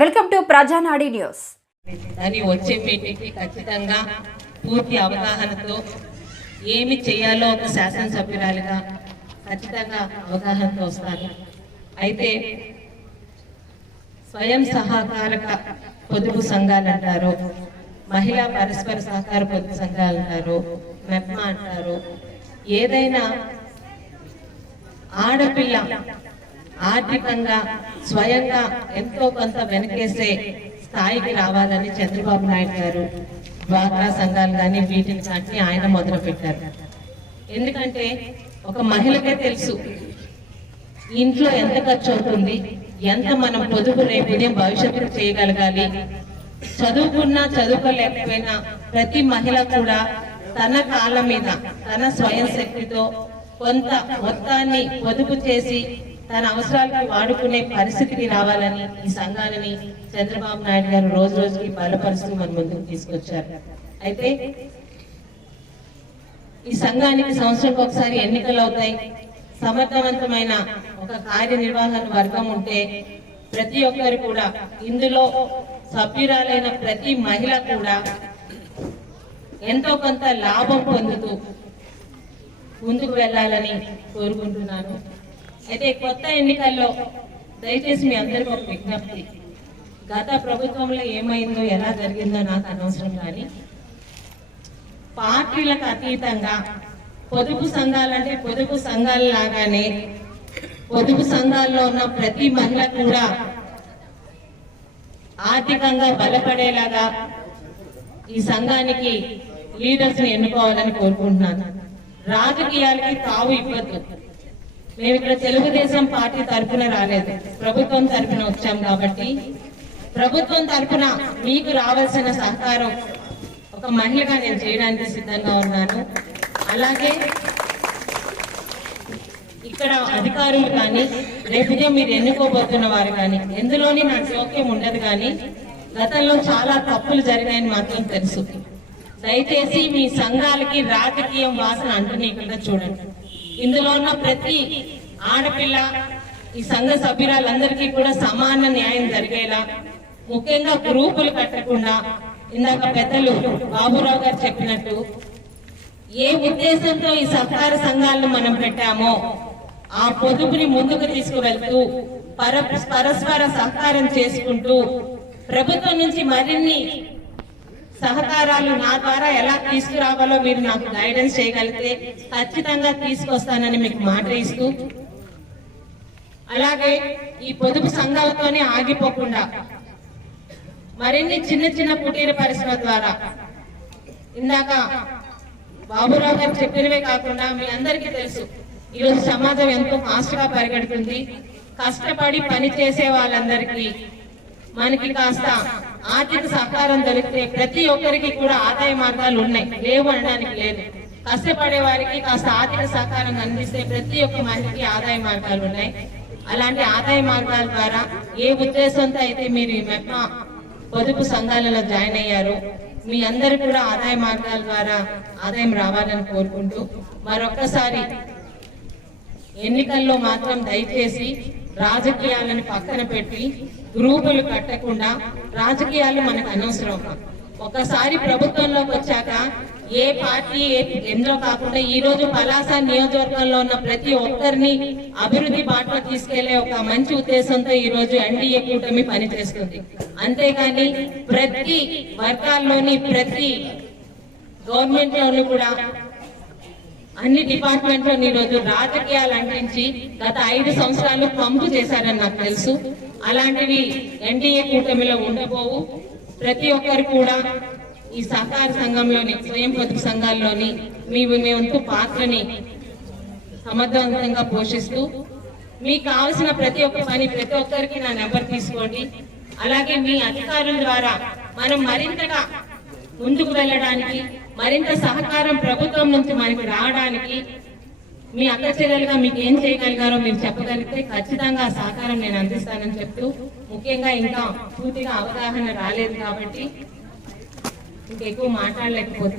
Welcome to ప్రజానాడి news. అని వచ్చే మీటింగ్కి ఖచ్చితంగా పూర్తి అవగాహనతో ఏమి చేయాలో ఒక శాసనసభ్యురాలిగా ఖచ్చితంగా అవగాహనతో వస్తాను. అయితే స్వయం సహకారక పొదుపు సంఘాలు అంటారు, మహిళా పరస్పర సహకార పొదుపు సంఘాలు అంటారు, మెప్మా అంటారు. ఏదైనా ఆడపిల్ల ఆర్థికంగా స్వయంగా ఎంతో కొంత వెనకేసే స్థాయికి రావాలని చంద్రబాబు నాయుడు గారు డ్వాక్రా సంఘాలు కానీ వీటిని కానీ ఆయన మొదలు పెట్టారు. ఎందుకంటే ఒక మహిళకే తెలుసు ఇంట్లో ఎంత ఖర్చు అవుతుంది, ఎంత మనం పొదుపు రేపు ఉదయం భవిష్యత్తుకు చేయగలగాలి. చదువుకున్నా చదువుకోలేకపోయినా ప్రతి మహిళ కూడా తన కాళ్ళ మీద తన స్వయం శక్తితో కొంత మొత్తాన్ని పొదుపు చేసి తన అవసరాలకు వాడుకునే పరిస్థితికి రావాలని ఈ సంఘాలని చంద్రబాబు నాయుడు గారు రోజు రోజుకి బలపరుస్తూ మన ముందుకు తీసుకొచ్చారు. అయితే ఈ సంఘానికి సంవత్సరానికి ఒకసారి ఎన్నికలు అవుతాయి. సమర్థవంతమైన ఒక కార్యనిర్వహణ వర్గం ఉంటే ప్రతి ఒక్కరు కూడా ఇందులో సభ్యురాలైన ప్రతి మహిళ కూడా ఎంతో కొంత లాభం పొందుతూ ముందుకు వెళ్ళాలని కోరుకుంటున్నాను. అయితే కొత్త ఎన్నికల్లో దయచేసి మీ అందరికీ ఒక విజ్ఞప్తి, గత ప్రభుత్వంలో ఏమైందో ఎలా జరిగిందో నాకు అనవసరం, కానీ పార్టీలకు అతీతంగా పొదుపు సంఘాలంటే పొదుపు సంఘాల లాగానే పొదుపు సంఘాల్లో ఉన్న ప్రతి మహిళ కూడా ఆర్థికంగా బలపడేలాగా ఈ సంఘానికి లీడర్స్ ని ఎన్నుకోవాలని కోరుకుంటున్నాను. రాజకీయాలకి తావు ఇవ్వద్దు. మేము ఇక్కడ తెలుగుదేశం పార్టీ తరఫున రాలేదు, ప్రభుత్వం తరఫున వచ్చాం. కాబట్టి ప్రభుత్వం తరఫున మీకు రావాల్సిన సహకారం ఒక మహిళగా నేను చేయడానికి సిద్ధంగా ఉన్నాను. అలాగే ఇక్కడ అధికారులు కానీ రేపు మీరు ఎన్నుకోబోతున్న వారు కానీ ఎందులోని నా జోక్యం ఉండదు, కానీ గతంలో చాలా తప్పులు జరిగాయని మాత్రం తెలుసు. దయచేసి మీ సంఘాలకి రాజకీయం వాసన అంటనీయకుండా చూడండి. ఇందులో ఉన్న ప్రతి ఆడపిల్ల ఈ సంఘ సభ్యురాలందరికీ కూడా సమాన న్యాయం జరిగేలా, ముఖ్యంగా గ్రూపులు కట్టకుండా, ఇందాక పెద్దలు బాబురావు గారు చెప్పినట్టు ఏ ఉద్దేశంతో ఈ సహకార సంఘాలను మనం పెట్టామో ఆ పొదుపుని ముందుకు తీసుకువెళ్తూ పరస్పర సహకారం చేసుకుంటూ ప్రభుత్వం నుంచి మరిన్ని సహకారాలు నా ద్వారా ఎలా తీసుకురావాలో మీరు నాకు గైడెన్స్ చేయగలిగితే ఖచ్చితంగా తీసుకొస్తానని మీకు మాట ఇస్తూ, అలాగే ఈ పొదుపు సంఘాలతోనే ఆగిపోకుండా మరిన్ని చిన్న చిన్న కుటీర పరిశ్రమ ద్వారా ఇందాక బాబురావు గారు చెప్పినవే కాకుండా మీ అందరికీ తెలుసు ఈరోజు సమాజం ఎంతో ఫాస్ట్ గా పరిగెడుతుంది. కష్టపడి పని చేసే వాళ్ళందరికీ మనకి కాస్త ఆర్థిక సహకారం దొరికితే ప్రతి ఒక్కరికి కూడా ఆదాయ మార్గాలు ఉన్నాయి, లేవు అనడానికి లేదు. కష్టపడే వారికి కాస్త ఆర్థిక సహకారం అందిస్తే ప్రతి ఒక్క మహిళకి ఆదాయ మార్గాలు ఉన్నాయి. అలాంటి ఆదాయ మార్గాల ద్వారా ఏ ఉద్దేశంతో అయితే మీరు ఈ మెప్మా పొదుపు సంఘాలలో జాయిన్ అయ్యారు, మీ అందరు కూడా ఆదాయ మార్గాల ద్వారా ఆదాయం రావాలని కోరుకుంటూ మరొక్కసారి ఎన్నికల్లో మాత్రం దయచేసి రాజకీయాలను పక్కన పెట్టి గ్రూపులు కట్టకుండా, రాజకీయాలు మనకు అనవసరం. ఒకసారి ప్రభుత్వంలోకి వచ్చాక ఏ పార్టీ ఎందులో కాకుండా ఈ రోజు పలాస నియోజకవర్గంలో ఉన్న ప్రతి ఒక్కరిని అభివృద్ధి బాటలో తీసుకెళ్లే ఒక మంచి ఉద్దేశంతో ఈ రోజు ఎన్డీఏ కూటమి పనిచేస్తుంది. అంతేగాని ప్రతి వర్గాల్లోని ప్రతి గవర్నమెంట్ లోని కూడా అన్ని డిపార్ట్మెంట్ లో ఈ రోజు రాజకీయాలు అంటించి గత 5 సంవత్సరాలు పంపు చేశారని నాకు తెలుసు. అలాంటివి ఎన్డీఏ కూటమిలో ఉండబోవు. ప్రతి ఒక్కరు కూడా ఈ సహకార సంఘంలోని స్వయం పొదుపు సంఘాల్లోని మీ వంతు పాత్రని సమర్థవంతంగా పోషిస్తూ మీకు కావలసిన ప్రతి ఒక్క పని ప్రతి ఒక్కరికి నా నెంబర్ తీసుకోండి. అలాగే మీ అధికారుల ద్వారా మనం మరింతగా ముందుకు వెళ్ళడానికి, మరింత సహకారం ప్రభుత్వం నుంచి మనకి రావడానికి మీ అక్క చెల్లెలుగా మీకు ఏం చేయగలిగారో మీరు చెప్పగలిగితే ఖచ్చితంగా సహకారం నేను అందిస్తానని చెప్తూ, ముఖ్యంగా ఇంకా పూర్తిగా అవగాహన రాలేదు కాబట్టి ఇంకెక్కువ మాట్లాడలేకపోతుంది.